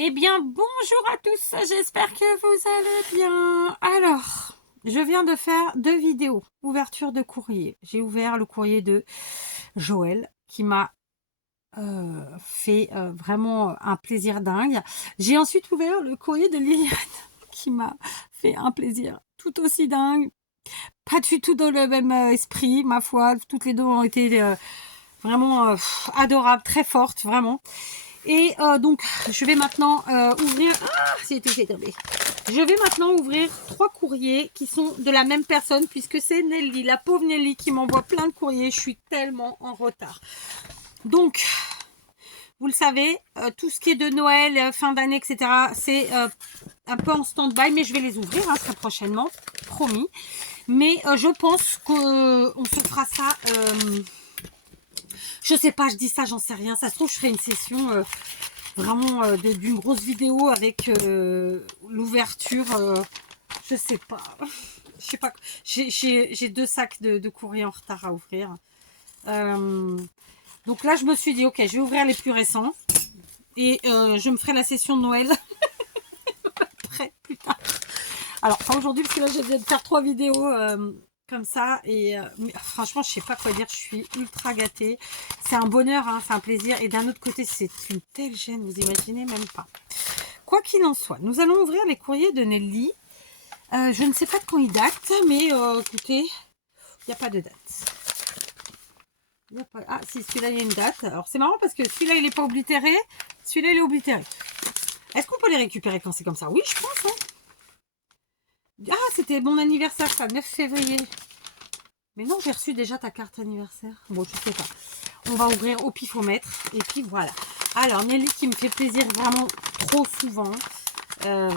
Eh bien, bonjour à tous, j'espère que vous allez bien. Alors, je viens de faire 2 vidéos, ouverture de courrier. J'ai ouvert le courrier de Joël qui m'a fait vraiment un plaisir dingue. J'ai ensuite ouvert le courrier de Liliane qui m'a fait un plaisir tout aussi dingue. Pas du tout dans le même esprit, ma foi. Toutes les deux ont été vraiment adorables, très fortes, vraiment. Et donc, je vais maintenant ouvrir... Ah, c'était tombé. Je vais maintenant ouvrir 3 courriers qui sont de la même personne puisque c'est Nelly, la pauvre Nelly qui m'envoie plein de courriers. Je suis tellement en retard. Donc, vous le savez, tout ce qui est de Noël, fin d'année, etc., c'est un peu en stand-by, mais je vais les ouvrir très prochainement, promis. Mais je pense qu'on se fera ça... je sais pas, je dis ça, j'en sais rien. Ça se trouve, je ferai une session vraiment d'une grosse vidéo avec l'ouverture. Je sais pas. Je sais pas. J'ai 2 sacs de courrier en retard à ouvrir. Donc là, je me suis dit, ok, je vais ouvrir les plus récents. Et je me ferai la session de Noël après, plus tard. Alors, pas aujourd'hui, parce que là, j'ai viens de faire 3 vidéos comme ça. Et mais, franchement, je sais pas quoi dire. Je suis ultra gâtée. C'est un bonheur, c'est un plaisir. Et d'un autre côté, c'est une telle gêne, vous imaginez même pas. Quoi qu'il en soit, nous allons ouvrir les courriers de Nelly. Je ne sais pas de quand ils datent, mais écoutez, il n'y a pas de date. Ah, si, celui-là, il y a une date. Alors, c'est marrant parce que celui-là, il n'est pas oblitéré. Celui-là, il est oblitéré. Est-ce qu'on peut les récupérer quand c'est comme ça? Oui, je pense. Ah, c'était mon anniversaire, ça, 9 février. Mais non, j'ai reçu déjà ta carte anniversaire. Bon, je sais pas. On va ouvrir au pifomètre. Et puis, voilà. Alors, Nelly qui me fait plaisir vraiment trop souvent. Je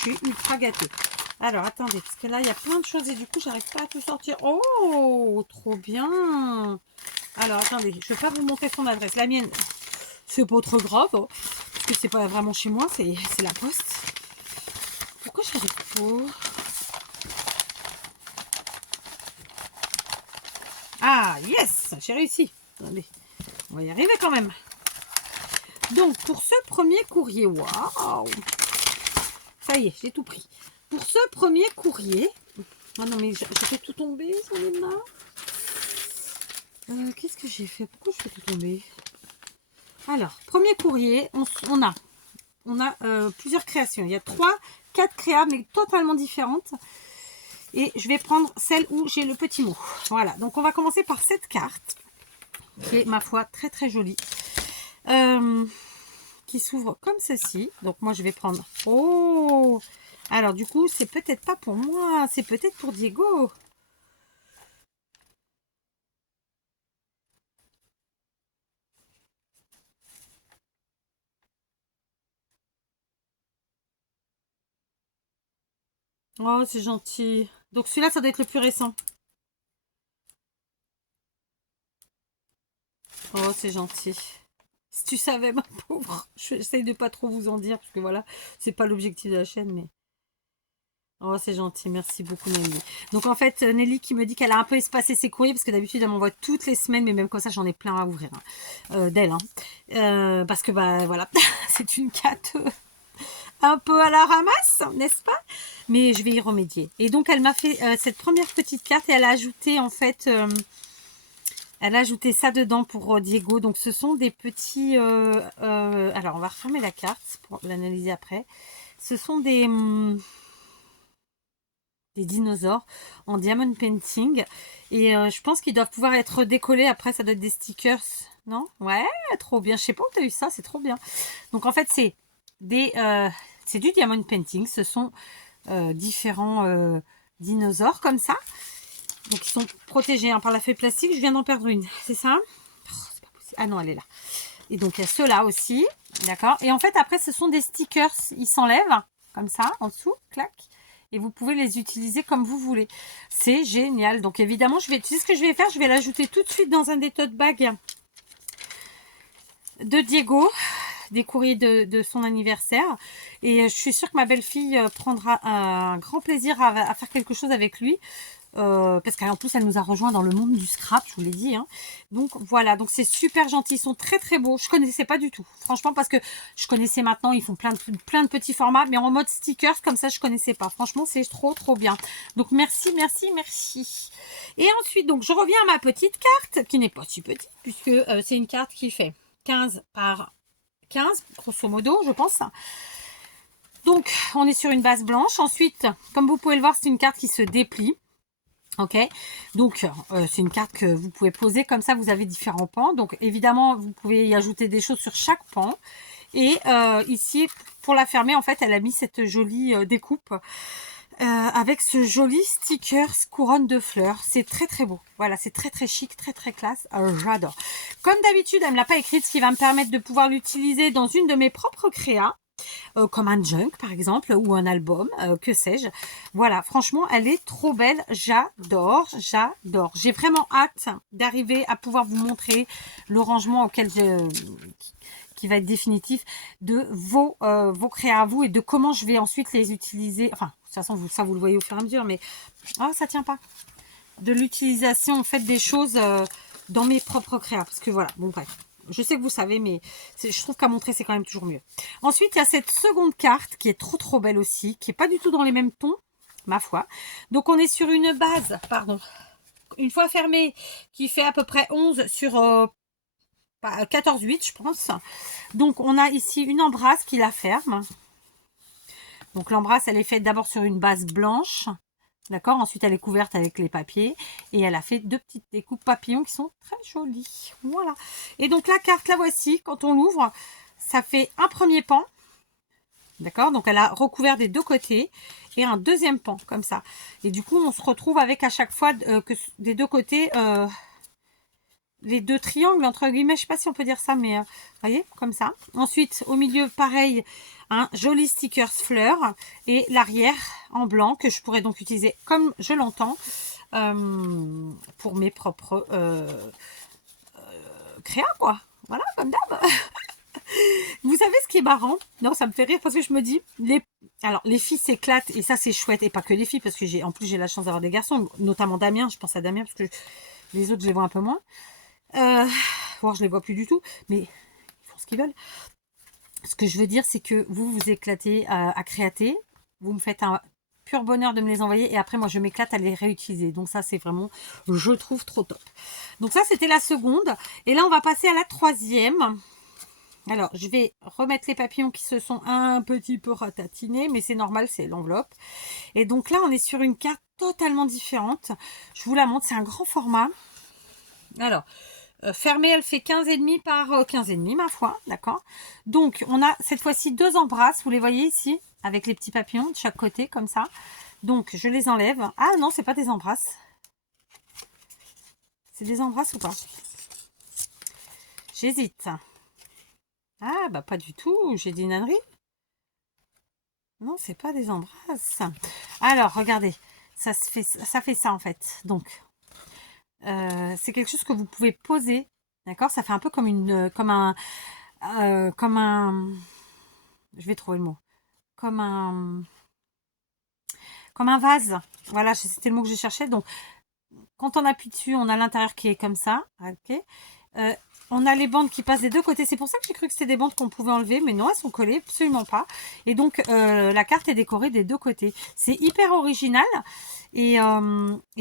suis ultra gâtée. Alors, attendez, parce que là, il y a plein de choses et du coup, j'arrive pas à tout sortir. Oh, trop bien. Alors, attendez, je vais pas vous montrer son adresse. La mienne, c'est pas trop grave, parce que c'est pas vraiment chez moi, c'est la poste. Pourquoi j'arrive pas? Ah, yes, j'ai réussi. Attendez, on va y arriver quand même. Donc, pour ce premier courrier, waouh, ça y est, j'ai tout pris. Pour ce premier courrier, oh non mais je fais tout tomber sur les mains. Qu'est-ce que j'ai fait? Pourquoi je fais tout tomber? Alors, premier courrier, on a plusieurs créations. Il y a 4 créas, mais totalement différentes. Et je vais prendre celle où j'ai le petit mot. Voilà, donc on va commencer par cette carte, qui est, ma foi, très très jolie. Qui s'ouvre comme ceci. Donc moi, je vais prendre... Oh! Alors, du coup, c'est peut-être pas pour moi, c'est peut-être pour Diego. Oh, c'est gentil. Donc celui-là, ça doit être le plus récent. Oh, c'est gentil. Si tu savais, ma pauvre. J'essaye de pas trop vous en dire, parce que voilà, c'est pas l'objectif de la chaîne, mais... Oh, c'est gentil. Merci beaucoup, Nelly. Donc, en fait, Nelly qui me dit qu'elle a un peu espacé ses courriers, parce que d'habitude, elle m'envoie toutes les semaines, mais même comme ça, j'en ai plein à ouvrir d'elle. Parce que, bah, voilà, c'est une carte un peu à la ramasse, n'est-ce pas? Mais je vais y remédier. Et donc, elle m'a fait cette première petite carte et elle a ajouté, en fait... elle a ajouté ça dedans pour Diego. Donc, ce sont des petits... alors, on va refermer la carte pour l'analyser après. Ce sont des dinosaures en diamond painting. Et je pense qu'ils doivent pouvoir être décollés. Après, ça doit être des stickers. Non? Ouais, trop bien. Je sais pas où tu as eu ça. C'est trop bien. Donc, en fait, c'est c'est du diamond painting. Ce sont différents dinosaures comme ça. Donc, ils sont protégés par la feuille plastique. Je viens d'en perdre une. C'est ça? Oh, c'est pas possible. Ah non, elle est là. Et donc, il y a ceux-là aussi. D'accord? Et en fait, après, ce sont des stickers. Ils s'enlèvent comme ça, en dessous. Clac. Et vous pouvez les utiliser comme vous voulez. C'est génial. Donc, évidemment, tu sais ce que je vais faire? Je vais l'ajouter tout de suite dans un des tote bags de Diego, des courriers de son anniversaire. Et je suis sûre que ma belle-fille prendra un grand plaisir à faire quelque chose avec lui. parce qu'en plus elle nous a rejoint dans le monde du scrap, je vous l'ai dit, hein. Donc voilà, donc c'est super gentil, ils sont très très beaux. Je connaissais pas du tout, franchement, parce que je connaissais maintenant, ils font plein de petits formats, mais en mode stickers comme ça je connaissais pas. Franchement c'est trop trop bien. Donc merci, merci, merci. Et ensuite donc je reviens à ma petite carte qui n'est pas si petite, puisque c'est une carte qui fait 15 par 15 grosso modo, je pense. Donc on est sur une base blanche. Ensuite, comme vous pouvez le voir, c'est une carte qui se déplie. Ok, donc c'est une carte que vous pouvez poser comme ça, vous avez différents pans. Donc évidemment, vous pouvez y ajouter des choses sur chaque pan. Et ici, pour la fermer, en fait, elle a mis cette jolie découpe avec ce joli sticker couronne de fleurs. C'est très très beau. Voilà, c'est très très chic, très très classe. J'adore. Comme d'habitude, elle ne me l'a pas écrite, ce qui va me permettre de pouvoir l'utiliser dans une de mes propres créas. Comme un junk par exemple, ou un album, que sais-je. Voilà, franchement elle est trop belle, j'adore, j'adore. J'ai vraiment hâte d'arriver à pouvoir vous montrer le rangement qui va être définitif de vos créas à vous, et de comment je vais ensuite les utiliser. Enfin, de toute façon ça vous le voyez au fur et à mesure, mais ça tient pas, de l'utilisation en fait des choses dans mes propres créas, parce que voilà, bon bref. Je sais que vous savez, mais je trouve qu'à montrer, c'est quand même toujours mieux. Ensuite, il y a cette seconde carte qui est trop trop belle aussi, qui n'est pas du tout dans les mêmes tons, ma foi. Donc, on est sur une base, pardon, une fois fermée, qui fait à peu près 11 sur 14,8, je pense. Donc, on a ici une embrasse qui la ferme. Donc, l'embrasse, elle est faite d'abord sur une base blanche. D'accord, ensuite elle est couverte avec les papiers et elle a fait deux petites découpes papillons qui sont très jolies. Voilà. Et donc la carte, la voici. Quand on l'ouvre, ça fait un premier pan. D'accord, donc elle a recouvert des deux côtés et un deuxième pan comme ça. Et du coup, on se retrouve avec à chaque fois que des deux côtés les deux triangles entre guillemets. Je sais pas si on peut dire ça, mais voyez, comme ça. Ensuite, au milieu, pareil, un joli stickers fleurs et l'arrière en blanc que je pourrais donc utiliser comme je l'entends pour mes propres créas, quoi. Voilà, comme d'hab. Vous savez ce qui est marrant? Non, ça me fait rire parce que je me dis, alors les filles s'éclatent et ça c'est chouette, et pas que les filles, parce que en plus j'ai la chance d'avoir des garçons, notamment Damien. Je pense à Damien parce que les autres je les vois un peu moins. Voire je les vois plus du tout, mais ils font ce qu'ils veulent. Ce que je veux dire, c'est que vous vous éclatez à créater, vous me faites un pur bonheur de me les envoyer, et après moi je m'éclate à les réutiliser. Donc ça c'est vraiment, je trouve, trop top. Donc ça c'était la seconde, et là on va passer à la troisième. Alors je vais remettre les papillons qui se sont un petit peu ratatinés, mais c'est normal, c'est l'enveloppe. Et donc là on est sur une carte totalement différente. Je vous la montre, c'est un grand format. Alors fermée, elle fait 15,5 par 15,5, ma foi, d'accord. Donc on a cette fois-ci deux embrasses, vous les voyez ici, avec les petits papillons de chaque côté comme ça. Donc je les enlève. Ah non, c'est pas des embrasses. C'est des embrasses ou pas? J'hésite. Ah bah pas du tout, j'ai dit une ânerie. Non, c'est pas des embrasses. Alors regardez, ça fait ça en fait. Donc c'est quelque chose que vous pouvez poser, d'accord. Ça fait un peu comme je vais trouver le mot, comme un vase. Voilà, c'était le mot que je cherchais. Donc quand on appuie dessus, on a l'intérieur qui est comme ça, ok. On a les bandes qui passent des deux côtés. C'est pour ça que j'ai cru que c'était des bandes qu'on pouvait enlever, mais non, elles sont collées, absolument pas. Et donc la carte est décorée des deux côtés. C'est hyper original et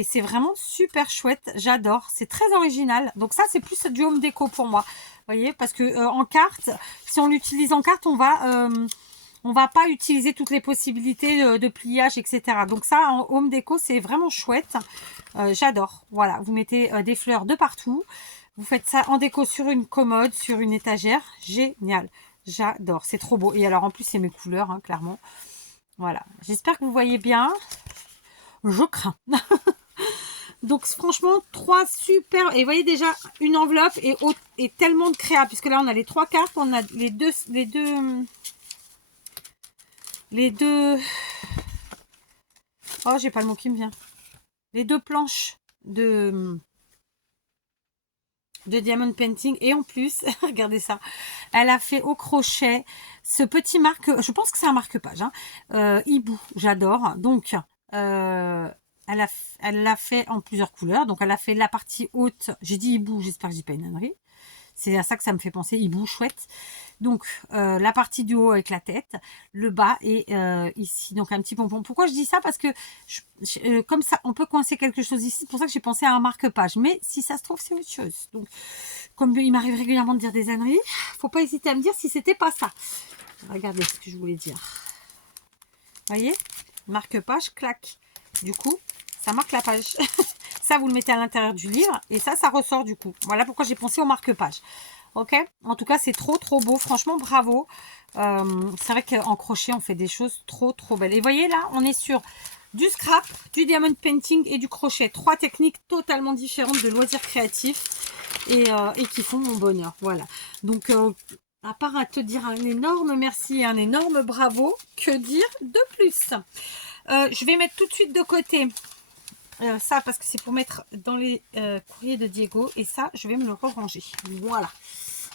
c'est vraiment super chouette. J'adore. C'est très original. Donc ça, c'est plus du home déco pour moi. Vous voyez, parce que en carte, si on l'utilise en carte, on va pas utiliser toutes les possibilités de pliage, etc. Donc ça, en home déco, c'est vraiment chouette. J'adore. Voilà, vous mettez des fleurs de partout. Vous faites ça en déco sur une commode, sur une étagère. Génial. J'adore. C'est trop beau. Et alors, en plus, c'est mes couleurs, hein, clairement. Voilà. J'espère que vous voyez bien. Je crains. Donc, franchement, trois super... Et vous voyez déjà, une enveloppe et tellement de créa. Puisque là, on a les trois cartes. On a les deux... Oh, j'ai pas le mot qui me vient. Les deux planches de diamond painting, et en plus regardez ça, elle a fait au crochet ce petit marque, je pense que c'est un marque-page, hein, hibou, j'adore. Donc elle l'a fait en plusieurs couleurs. Donc, elle a fait la partie haute. J'ai dit hibou, j'espère que je dis pas une ânerie. C'est à ça que ça me fait penser, hibou, chouette. Donc, la partie du haut avec la tête, le bas et ici, donc un petit pompon. Pourquoi je dis ça? Parce que comme ça, on peut coincer quelque chose ici. C'est pour ça que j'ai pensé à un marque-page. Mais si ça se trouve, c'est autre chose. Donc, comme il m'arrive régulièrement de dire des âneries, faut pas hésiter à me dire si c'était pas ça. Regardez ce que je voulais dire. Voyez? Marque-page, clac. Du coup, ça marque la page. Ça, vous le mettez à l'intérieur du livre. Et ça ressort du coup. Voilà pourquoi j'ai pensé au marque-page. Ok? En tout cas, c'est trop, trop beau. Franchement, bravo. C'est vrai qu'en crochet, on fait des choses trop, trop belles. Et vous voyez, là, on est sur du scrap, du diamond painting et du crochet. 3 techniques totalement différentes de loisirs créatifs et qui font mon bonheur. Voilà. Donc, à part à te dire un énorme merci et un énorme bravo, que dire de plus? Je vais mettre tout de suite de côté ça parce que c'est pour mettre dans les courriers de Diego. Et ça, je vais me le ranger. Voilà.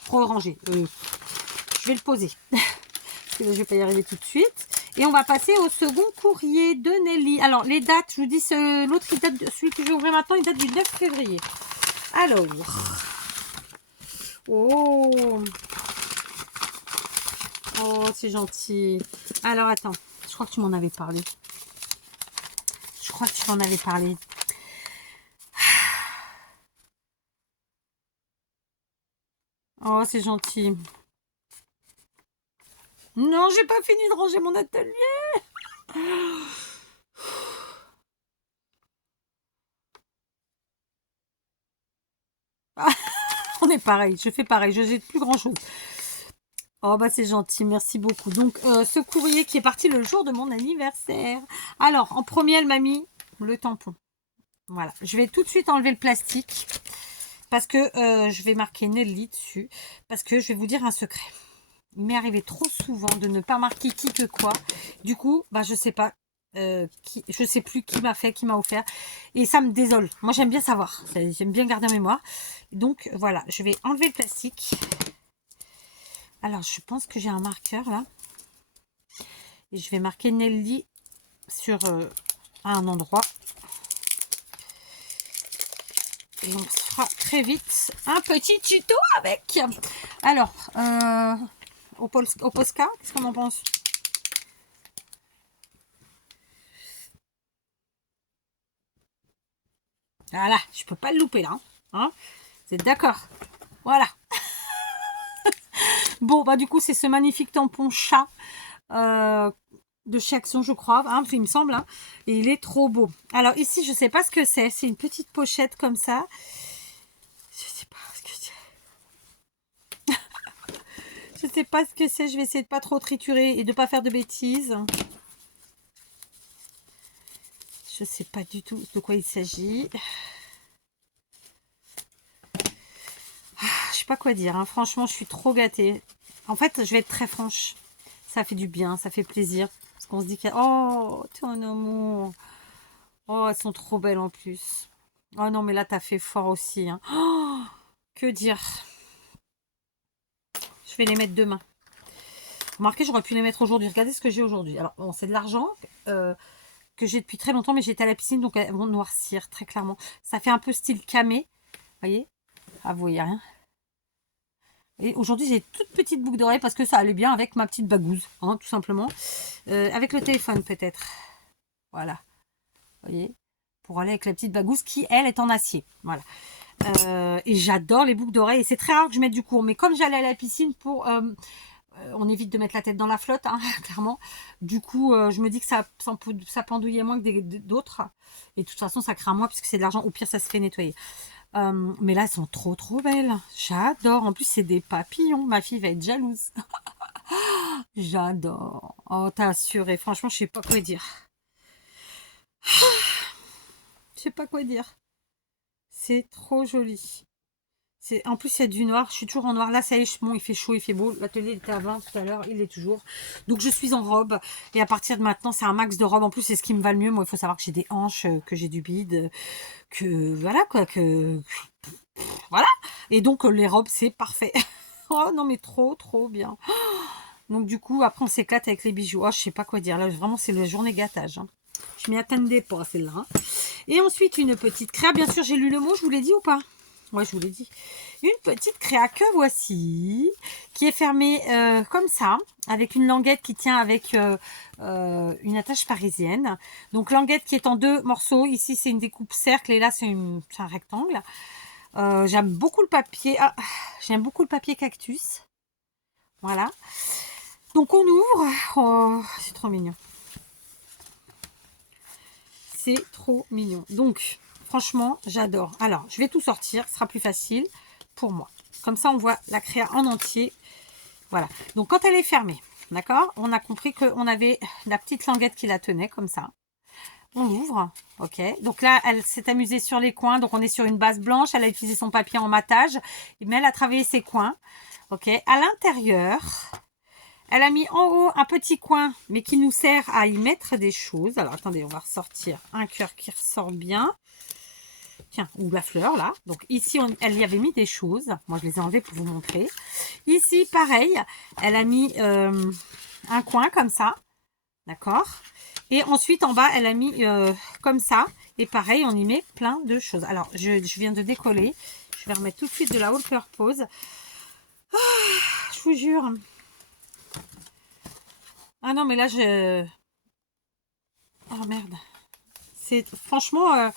Ranger. Je vais le poser. Parce que je ne vais pas y arriver tout de suite. Et on va passer au second courrier de Nelly. Alors, les dates, je vous dis, l'autre, celui que je vais ouvrir maintenant, il date du 9 février. Alors. Oh. Oh, c'est gentil. Alors, attends. Je crois que tu m'en avais parlé. Je crois que tu m'en avais parlé. Oh, c'est gentil. Non, j'ai pas fini de ranger mon atelier. On est pareil, je fais pareil, je jette plus grand chose. Oh bah c'est gentil, merci beaucoup. Donc ce courrier qui est parti le jour de mon anniversaire. Alors en premier elle m'a mis le tampon. Voilà, je vais tout de suite enlever le plastique parce que je vais marquer Nelly dessus parce que je vais vous dire un secret. Il m'est arrivé trop souvent de ne pas marquer qui que quoi. Du coup, bah je sais pas. Je sais plus qui m'a fait, qui m'a offert. Et ça me désole. Moi, j'aime bien savoir. J'aime bien garder en mémoire. Donc, voilà. Je vais enlever le plastique. Alors, je pense que j'ai un marqueur, là. Et je vais marquer Nelly sur un endroit. Et on fera très vite un petit tuto avec. Alors, au Posca, qu'est-ce qu'on en pense? Voilà, je peux pas le louper là. Hein, vous êtes d'accord? Voilà. Bon, bah du coup, c'est ce magnifique tampon chat de chez Action, je crois. Hein, il me semble. Hein, et il est trop beau. Alors ici, je sais pas ce que c'est. C'est une petite pochette comme ça. Je sais pas ce que c'est. Je sais pas ce que c'est. Je vais essayer de pas trop triturer et de pas faire de bêtises. Je sais pas du tout de quoi il s'agit. Je sais pas quoi dire. Hein. Franchement, je suis trop gâtée. En fait, je vais être très franche. Ça fait du bien, ça fait plaisir. Parce qu'on se dit que... Oh, t'es un amour. Oh, elles sont trop belles en plus. Oh non, mais là, t'as fait fort aussi. Hein. Oh, que dire? Je vais les mettre demain. Remarquez, j'aurais pu les mettre aujourd'hui. Regardez ce que j'ai aujourd'hui. Alors, bon, c'est de l'argent que j'ai depuis très longtemps, mais j'étais à la piscine, donc elles vont noircir, très clairement. Ça fait un peu style camé. Vous voyez? Ah, vous voyez rien. Et aujourd'hui, j'ai toute petite boucle d'oreille parce que ça allait bien avec ma petite bagouze, hein, tout simplement. Avec le téléphone, peut-être. Voilà. Vous voyez? Pour aller avec la petite bagouze qui, elle, est en acier. Voilà. Et j'adore les boucles d'oreilles. Et c'est très rare que je mette du court. Mais comme j'allais à la piscine pour... on évite de mettre la tête dans la flotte, hein, clairement. Du coup, je me dis que ça pendouillait moins que d'autres. Et de toute façon, ça craint moins puisque c'est de l'argent. Au pire, ça se fait nettoyer. Mais là, elles sont trop, trop belles. J'adore. En plus, c'est des papillons. Ma fille va être jalouse. J'adore. Oh, t'as assuré. Franchement, je sais pas quoi dire. Je sais pas quoi dire. C'est trop joli. En plus, il y a du noir. Je suis toujours en noir. Là, ça y est, bon, il fait chaud, il fait beau. L'atelier était à 20 tout à l'heure. Il est toujours. Donc, je suis en robe. Et à partir de maintenant, c'est un max de robes. En plus, c'est ce qui me va le mieux. Moi, il faut savoir que j'ai des hanches, que j'ai du bide, que voilà, quoi, que voilà. Et donc, les robes, c'est parfait. Oh non, mais trop, trop bien. Donc, du coup, après, on s'éclate avec les bijoux. Oh, je sais pas quoi dire. Là, vraiment, c'est la journée gâtage. Hein. Je m'y attendais pas, celle-là. Hein. Et ensuite, une petite créa. Bien sûr, j'ai lu le mot, je vous l'ai dit ou pas? Ouais, je vous l'ai dit. Une petite créa que voici, qui est fermée comme ça, avec une languette qui tient avec une attache parisienne. Donc, languette qui est en 2 morceaux. Ici, c'est une découpe cercle et là, c'est un rectangle. J'aime beaucoup le papier. Ah, j'aime beaucoup le papier cactus. Voilà. Donc, on ouvre. Oh, c'est trop mignon. C'est trop mignon. Donc, franchement, j'adore. Alors, je vais tout sortir. Ce sera plus facile pour moi. Comme ça, on voit la créa en entier. Voilà. Donc, quand elle est fermée, d'accord, on a compris qu'on avait la petite languette qui la tenait, comme ça. On l'ouvre. OK. Donc là, elle s'est amusée sur les coins. Donc, on est sur une base blanche. Elle a utilisé son papier en matage. Mais elle a travaillé ses coins. OK. À l'intérieur, elle a mis en haut un petit coin, mais qui nous sert à y mettre des choses. Alors, attendez, on va ressortir un cœur qui ressort bien. Tiens, ou la fleur, là. Donc, ici, elle y avait mis des choses. Moi, je les ai enlevées pour vous montrer. Ici, pareil, elle a mis un coin comme ça. D'accord? Et ensuite, en bas, elle a mis comme ça. Et pareil, on y met plein de choses. Alors, je viens de décoller. Je vais remettre tout de suite de la All Purpose. Ah, je vous jure. Ah non, mais là, je... Oh merde. C'est franchement...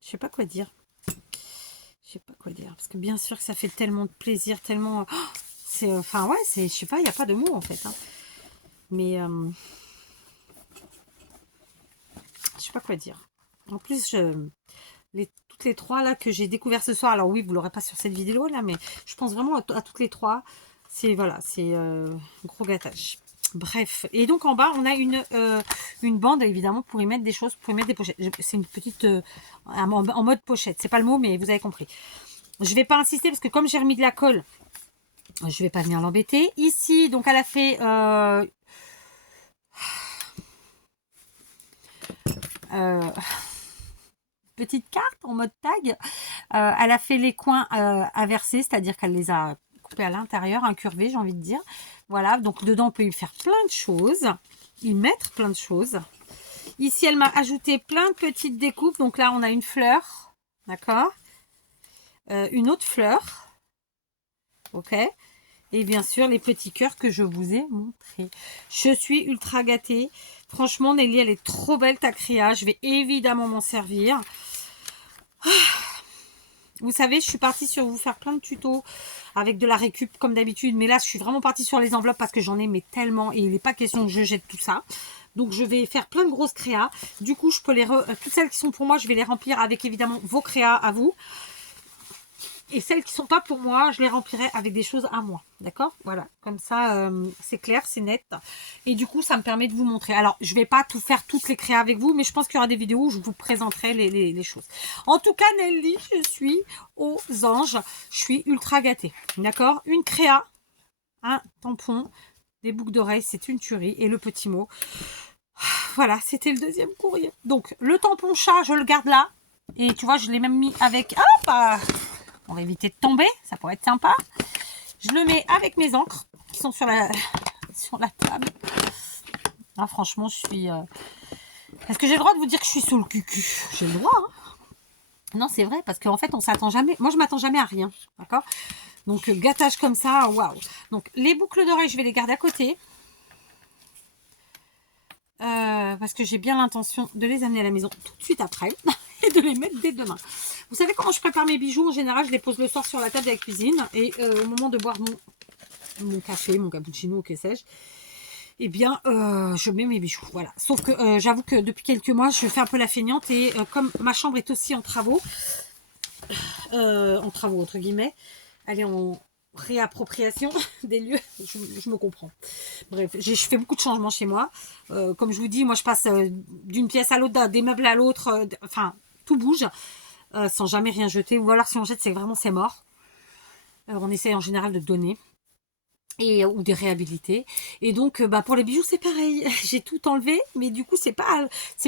Je sais pas quoi dire. Je sais pas quoi dire. Parce que bien sûr que ça fait tellement de plaisir, tellement... Oh, c'est... Enfin, ouais, c'est... Je sais pas, il n'y a pas de mots, en fait. Hein. Mais... Je sais pas quoi dire. En plus, toutes les 3 là que j'ai découvert ce soir. Alors oui, vous l'aurez pas sur cette vidéo là, mais je pense vraiment à toutes les 3. C'est voilà, c'est gros gâtage. Bref, et donc en bas on a une bande évidemment pour y mettre des choses, pour y mettre des pochettes. C'est une petite en mode pochette. C'est pas le mot, mais vous avez compris. Je vais pas insister parce que comme j'ai remis de la colle, je vais pas venir l'embêter. Ici, donc elle a fait petite carte en mode tag. Elle a fait les coins inversés, c'est-à-dire qu'elle les a coupés à l'intérieur, incurvés, j'ai envie de dire. Voilà, donc dedans, on peut y faire plein de choses, y mettre plein de choses. Ici, elle m'a ajouté plein de petites découpes. Donc là, on a une fleur, d'accord, une autre fleur, ok, et bien sûr, les petits cœurs que je vous ai montrés. Je suis ultra gâtée. Franchement, Nelly, elle est trop belle, ta créa. Je vais évidemment m'en servir. Vous savez, je suis partie sur vous faire plein de tutos avec de la récup comme d'habitude. Mais là, je suis vraiment partie sur les enveloppes parce que j'en ai mais tellement. Et il n'est pas question que je jette tout ça. Donc, je vais faire plein de grosses créas. Du coup, je peux toutes celles qui sont pour moi, je vais les remplir avec évidemment vos créas à vous. Et celles qui ne sont pas pour moi, je les remplirai avec des choses à moi. D'accord? Voilà. Comme ça, c'est clair, c'est net. Et du coup, ça me permet de vous montrer. Alors, je ne vais pas tout faire toutes les créas avec vous, mais je pense qu'il y aura des vidéos où je vous présenterai les choses. En tout cas, Nelly, je suis aux anges. Je suis ultra gâtée. D'accord? Une créa, un tampon, des boucles d'oreilles, c'est une tuerie. Et le petit mot. Voilà, c'était le deuxième courrier. Donc, le tampon chat, je le garde là. Et tu vois, je l'ai même mis avec... Hop! Pour éviter de tomber, ça pourrait être sympa. Je le mets avec mes encres qui sont sur la table. Ah, franchement, je suis... Est-ce que j'ai le droit de vous dire que je suis sous le cucu? J'ai le droit, hein. Non, c'est vrai, parce qu'en fait, on s'attend jamais... Moi, je m'attends jamais à rien, d'accord? Donc, gâtage comme ça, waouh. Donc, les boucles d'oreilles, je vais les garder à côté. Parce que j'ai bien l'intention de les amener à la maison tout de suite après et de les mettre dès demain. Vous savez comment je prépare mes bijoux? En général, je les pose le soir sur la table de la cuisine et au moment de boire mon café, mon cappuccino, que sais-je, eh bien, je mets mes bijoux. Voilà. Sauf que j'avoue que depuis quelques mois, je fais un peu la feignante et comme ma chambre est aussi en travaux entre guillemets, elle est en réappropriation des lieux, je me comprends. Bref, je fais beaucoup de changements chez moi. Comme je vous dis, moi je passe d'une pièce à l'autre, des meubles à l'autre, enfin tout bouge, sans jamais rien jeter. Ou alors si on jette, c'est vraiment c'est mort. On essaye en général de donner. Ou des réhabiliter. Et donc pour les bijoux c'est pareil. J'ai tout enlevé, mais du coup c'est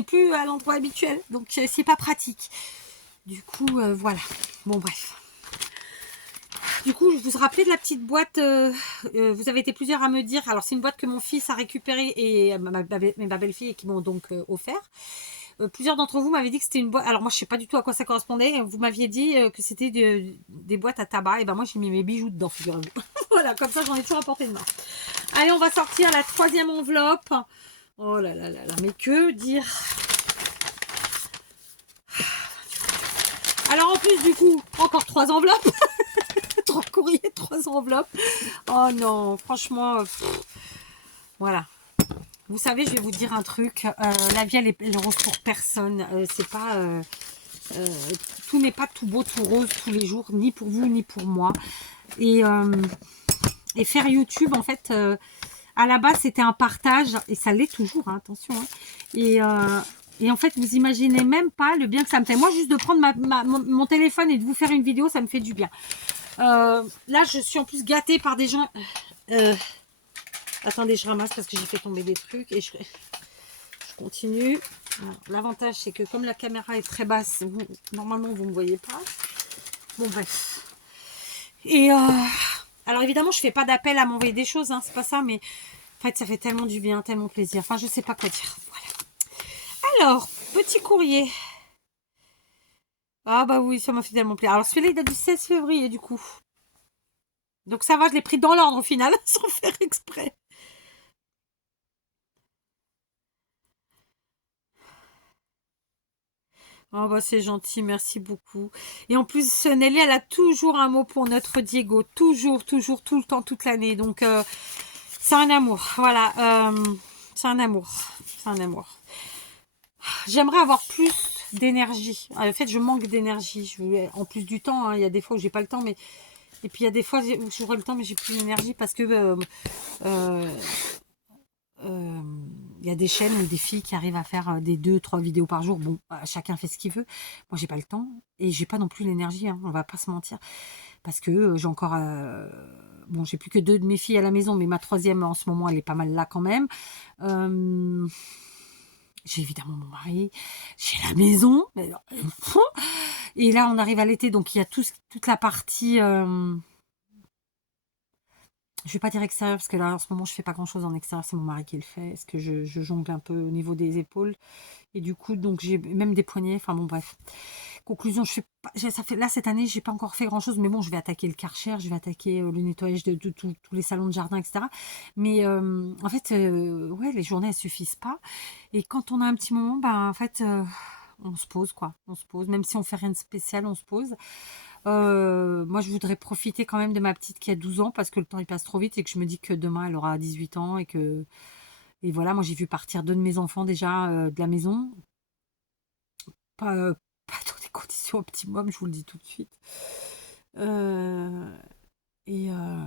plus à l'endroit habituel. Donc c'est pas pratique. Du coup voilà. Bon bref. Du coup, je vous rappelais de la petite boîte. Vous avez été plusieurs à me dire. Alors, c'est une boîte que mon fils a récupérée et ma belle-fille et qui m'ont donc offert. Plusieurs d'entre vous m'avaient dit que c'était une boîte. Alors, moi, je sais pas du tout à quoi ça correspondait. Vous m'aviez dit que c'était des boîtes à tabac. Et ben, moi, j'ai mis mes bijoux dedans, figurez-vous. Voilà, comme ça, j'en ai toujours à portée de main. Allez, on va sortir la 3e enveloppe. Oh là là là là, mais que dire? Alors, en plus, du coup, encore 3 enveloppes. 3 courriers, 3 enveloppes. Oh non, franchement, voilà. Vous savez, je vais vous dire un truc. La vie, elle est rose pour personne. C'est pas, tout n'est pas tout beau, tout rose tous les jours, ni pour vous, ni pour moi. Et faire YouTube, en fait, à la base, c'était un partage, et ça l'est toujours, hein, attention. Hein. Et en fait, vous imaginez même pas le bien que ça me fait. Moi, juste de prendre mon téléphone et de vous faire une vidéo, ça me fait du bien. Là, je suis en plus gâtée par des gens. Attendez, je ramasse parce que j'ai fait tomber des trucs et je continue. L'avantage, c'est que comme la caméra est très basse, normalement, vous ne me voyez pas. Bon, bref. Et alors, évidemment, je fais pas d'appel à m'envoyer des choses, hein, c'est pas ça, mais en fait, ça fait tellement du bien, tellement plaisir. Enfin, je sais pas quoi dire. Voilà. Alors, petit courrier. Ah bah oui, ça m'a fait tellement plaisir. Alors, celui-là, il date du 16 février, du coup. Donc ça va, je l'ai pris dans l'ordre au final, sans faire exprès. Oh bah c'est gentil, merci beaucoup. Et en plus, Nelly, elle a toujours un mot pour notre Diego. Toujours, toujours, tout le temps, toute l'année. Donc, c'est un amour. Voilà, c'est un amour. C'est un amour. J'aimerais avoir plus d'énergie. En fait, je manque d'énergie. En plus du temps, hein, il y a des fois où j'ai pas le temps, mais... Et puis il y a des fois où j'aurai le temps, mais j'ai plus d'énergie parce que il y a des chaînes ou des filles qui arrivent à faire des 2-3 vidéos par jour. Bon, chacun fait ce qu'il veut. Moi, j'ai pas le temps et j'ai pas non plus l'énergie. Hein, on va pas se mentir, parce que j'ai encore, bon, j'ai plus que 2 de mes filles à la maison, mais ma 3e en ce moment, elle est pas mal là quand même. J'ai évidemment mon mari, j'ai la maison. Et là, on arrive à l'été, donc il y a toute la partie. Je vais pas dire extérieur parce que là en ce moment je fais pas grand chose en extérieur, c'est mon mari qui le fait. Est-ce que je jongle un peu au niveau des épaules et du coup donc j'ai même des poignets. Enfin bon bref. Conclusion, je fais pas, ça fait là cette année j'ai pas encore fait grand chose, mais bon je vais attaquer le Karcher, je vais attaquer le nettoyage de tous les salons de jardin, etc. Mais en fait ouais les journées elles suffisent pas et quand on a un petit moment, ben en fait on se pose quoi, on se pose même si on fait rien de spécial, on se pose. Moi, je voudrais profiter quand même de ma petite qui a 12 ans parce que le temps il passe trop vite et que je me dis que demain elle aura 18 ans et voilà, moi j'ai vu partir 2 de mes enfants déjà de la maison. Pas, pas dans des conditions optimum, je vous le dis tout de suite. Euh, et, euh,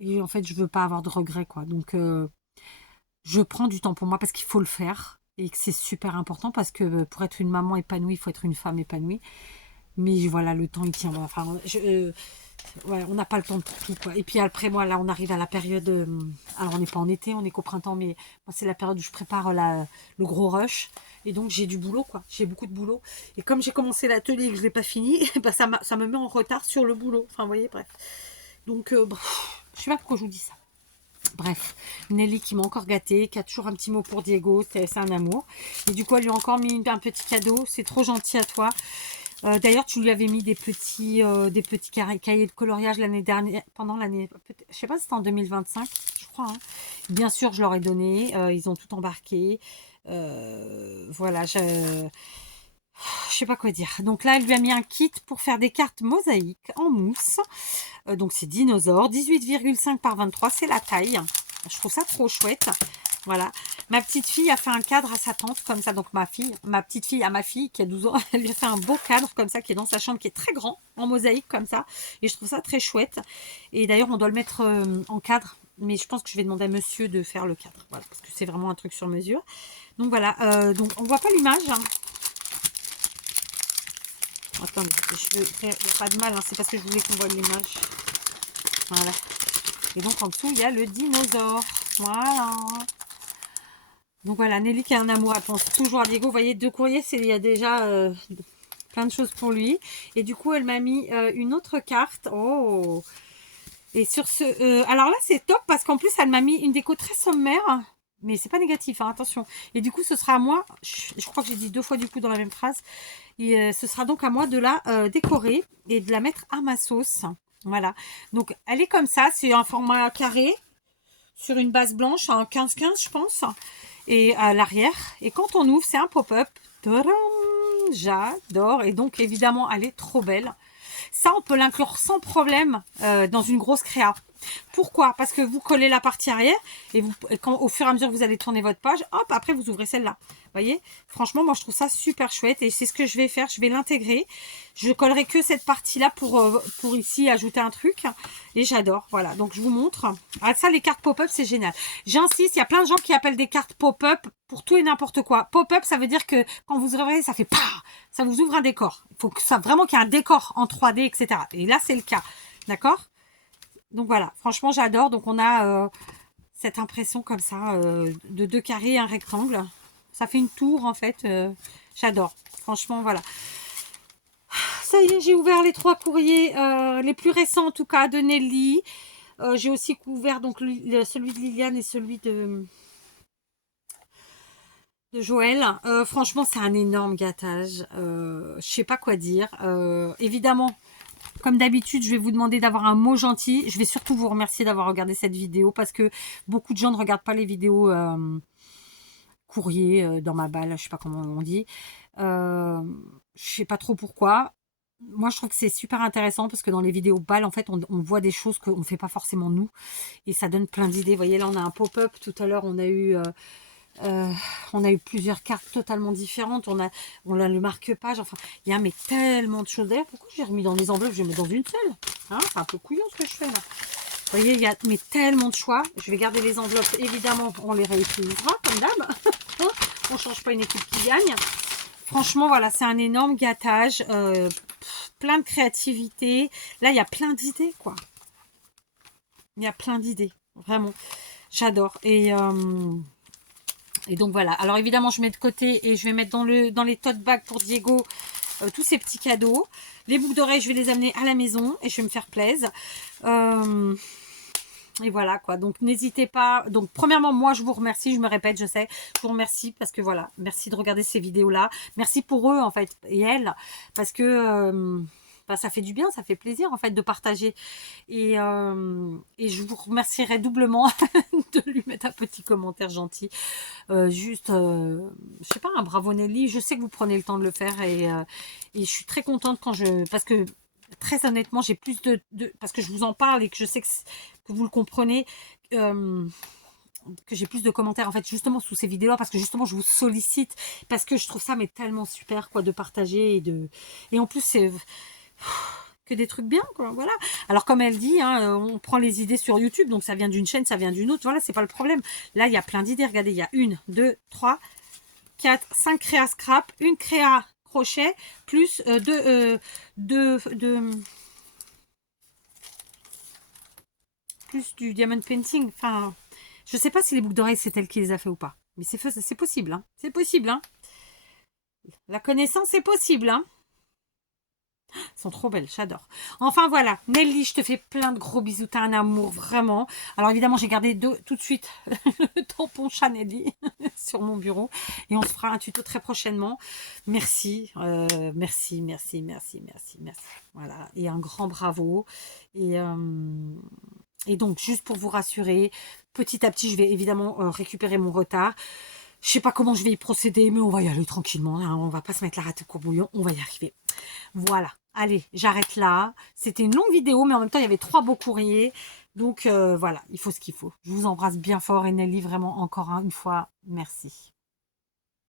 et en fait, je veux pas avoir de regrets quoi. Donc, je prends du temps pour moi parce qu'il faut le faire et que c'est super important parce que pour être une maman épanouie, il faut être une femme épanouie. Mais voilà, le temps il tient. Enfin, ouais, on n'a pas le temps pour tout quoi. Et puis après moi là on arrive à la période, alors on n'est pas en été, on est qu'au printemps, mais moi c'est la période où je prépare le gros rush et donc j'ai du boulot quoi, j'ai beaucoup de boulot et comme j'ai commencé l'atelier et que je l'ai pas fini, bah, ça me met en retard sur le boulot, enfin vous voyez, bref. Donc je sais pas pourquoi je vous dis ça. Bref, Nelly qui m'a encore gâtée, qui a toujours un petit mot pour Diego, c'est un amour. Et du coup, elle lui a encore mis un petit cadeau, c'est trop gentil à toi. D'ailleurs, tu lui avais mis des petits cahiers de coloriage l'année dernière, pendant l'année, je sais pas si c'était en 2025, je crois. Hein. Bien sûr, je leur ai donné, ils ont tout embarqué. Voilà, je sais pas quoi dire. Donc là, elle lui a mis un kit pour faire des cartes mosaïques en mousse. Donc c'est dinosaure, 18,5 par 23, c'est la taille. Je trouve ça trop chouette. Voilà. Ma petite fille a fait un cadre à sa tante comme ça. Donc ma petite fille à ma fille qui a 12 ans, elle lui a fait un beau cadre comme ça qui est dans sa chambre, qui est très grand, en mosaïque comme ça. Et je trouve ça très chouette. Et d'ailleurs, on doit le mettre en cadre. Mais je pense que je vais demander à monsieur de faire le cadre. Voilà, parce que c'est vraiment un truc sur mesure. Donc voilà. Donc on voit pas l'image. Attendez, il n'y a pas de mal, hein, c'est parce que je voulais qu'on voit l'image. Voilà. Et donc en dessous, il y a le dinosaure. Voilà. Donc voilà, Nelly qui a un amour, elle pense toujours à Diego. Vous voyez, 2 courriers, il y a déjà plein de choses pour lui. Et du coup, elle m'a mis une autre carte. Oh! Et sur ce... alors là, c'est top parce qu'en plus, elle m'a mis une déco très sommaire. Mais c'est pas négatif, hein, attention. Et du coup, ce sera à moi. Je crois que j'ai dit 2 fois du coup dans la même phrase. Et ce sera donc à moi de la décorer et de la mettre à ma sauce. Voilà. Donc, elle est comme ça. C'est un format carré sur une base blanche, un 15-15, je pense. Et à l'arrière. Et quand on ouvre, c'est un pop-up. Tadam! J'adore. Et donc, évidemment, elle est trop belle. Ça, on peut l'inclure sans problème dans une grosse créa. Pourquoi? Parce que vous collez la partie arrière et quand, au fur et à mesure que vous allez tourner votre page, hop, après vous ouvrez celle-là. Vous voyez? Franchement, moi je trouve ça super chouette et c'est ce que je vais faire. Je vais l'intégrer. Je collerai que cette partie-là pour ici ajouter un truc et j'adore. Voilà, donc je vous montre. Ah, ça, les cartes pop-up, c'est génial. J'insiste, il y a plein de gens qui appellent des cartes pop-up pour tout et n'importe quoi. Pop-up, ça veut dire que quand vous ouvrez, ça fait pas, ça vous ouvre un décor. Il faut que ça vraiment qu'il y ait un décor en 3D, etc. Et là, c'est le cas. D'accord? Donc voilà, franchement j'adore. Donc on a cette impression comme ça de 2 carrés et un rectangle. Ça fait une tour en fait. J'adore. Franchement voilà. Ça y est, j'ai ouvert les 3 courriers, les plus récents en tout cas de Nelly. J'ai aussi ouvert donc celui de Liliane et celui de Joël. Franchement c'est un énorme gâtage. Je sais pas quoi dire. Évidemment. Comme d'habitude, je vais vous demander d'avoir un mot gentil. Je vais surtout vous remercier d'avoir regardé cette vidéo parce que beaucoup de gens ne regardent pas les vidéos courrier dans ma balle, je sais pas comment on dit. Je sais pas trop pourquoi. Moi, je trouve que c'est super intéressant parce que dans les vidéos balles, en fait, on voit des choses qu'on ne fait pas forcément nous. Et ça donne plein d'idées. Vous voyez, là, on a un pop-up. Tout à l'heure, on a eu plusieurs cartes totalement différentes. On a le marque-page. Enfin, il y a mais tellement de choses. D'ailleurs, pourquoi j'ai remis dans les enveloppes? Je vais mettre dans une seule. Hein, c'est un peu couillon ce que je fais là. Vous voyez, il y a mais tellement de choix. Je vais garder les enveloppes. Évidemment, on les réutilisera comme d'hab. On ne change pas une équipe qui gagne. Franchement, voilà, c'est un énorme gâtage. Plein de créativité. Là, il y a plein d'idées, quoi. Il y a plein d'idées. Vraiment. J'adore. Et donc voilà, alors évidemment je mets de côté et je vais mettre dans les tote bags pour Diego tous ces petits cadeaux. Les boucles d'oreilles, je vais les amener à la maison et je vais me faire plaisir. Et voilà quoi, donc n'hésitez pas. Donc premièrement, moi je vous remercie, je me répète, je sais, je vous remercie parce que voilà, merci de regarder ces vidéos là. Merci pour eux en fait et elles parce que ça fait du bien, ça fait plaisir en fait de partager. Et je vous remercierai doublement de lui mettre un petit commentaire gentil. Je sais pas, un bravo Nelly. Je sais que vous prenez le temps de le faire et je suis très contente parce que très honnêtement, j'ai plus parce que je vous en parle et que je sais que vous le comprenez. Que j'ai plus de commentaires en fait justement sous ces vidéos là parce que justement je vous sollicite parce que je trouve ça mais tellement super quoi de partager et en plus c'est que des trucs bien quoi, voilà. Alors comme elle dit hein, on prend les idées sur YouTube donc ça vient d'une chaîne, ça vient d'une autre, voilà, c'est pas le problème. Là il y a plein d'idées, regardez, il y a 1, 2, 3, 4, 5 créas scrap, une créa crochet plus plus du diamond painting. Enfin, je sais pas si les boucles d'oreilles c'est elle qui les a fait ou pas, mais c'est possible hein. C'est possible hein. La connaissance est possible hein. Elles sont trop belles, j'adore. Enfin voilà, Nelly, je te fais plein de gros bisous, t'as un amour, vraiment. Alors évidemment, j'ai gardé tout de suite le tampon Chanelly sur mon bureau. Et on se fera un tuto très prochainement. Merci, merci, merci, merci, merci, merci. Voilà, et un grand bravo. Et donc, juste pour vous rassurer, petit à petit, je vais évidemment récupérer mon retard. Je sais pas comment je vais y procéder, mais on va y aller tranquillement. Hein. On va pas se mettre la rate au courbouillon, on va y arriver. Voilà, allez, j'arrête là. C'était une longue vidéo, mais en même temps, il y avait 3 beaux courriers. Donc voilà, il faut ce qu'il faut. Je vous embrasse bien fort et Nelly, vraiment encore une fois, merci.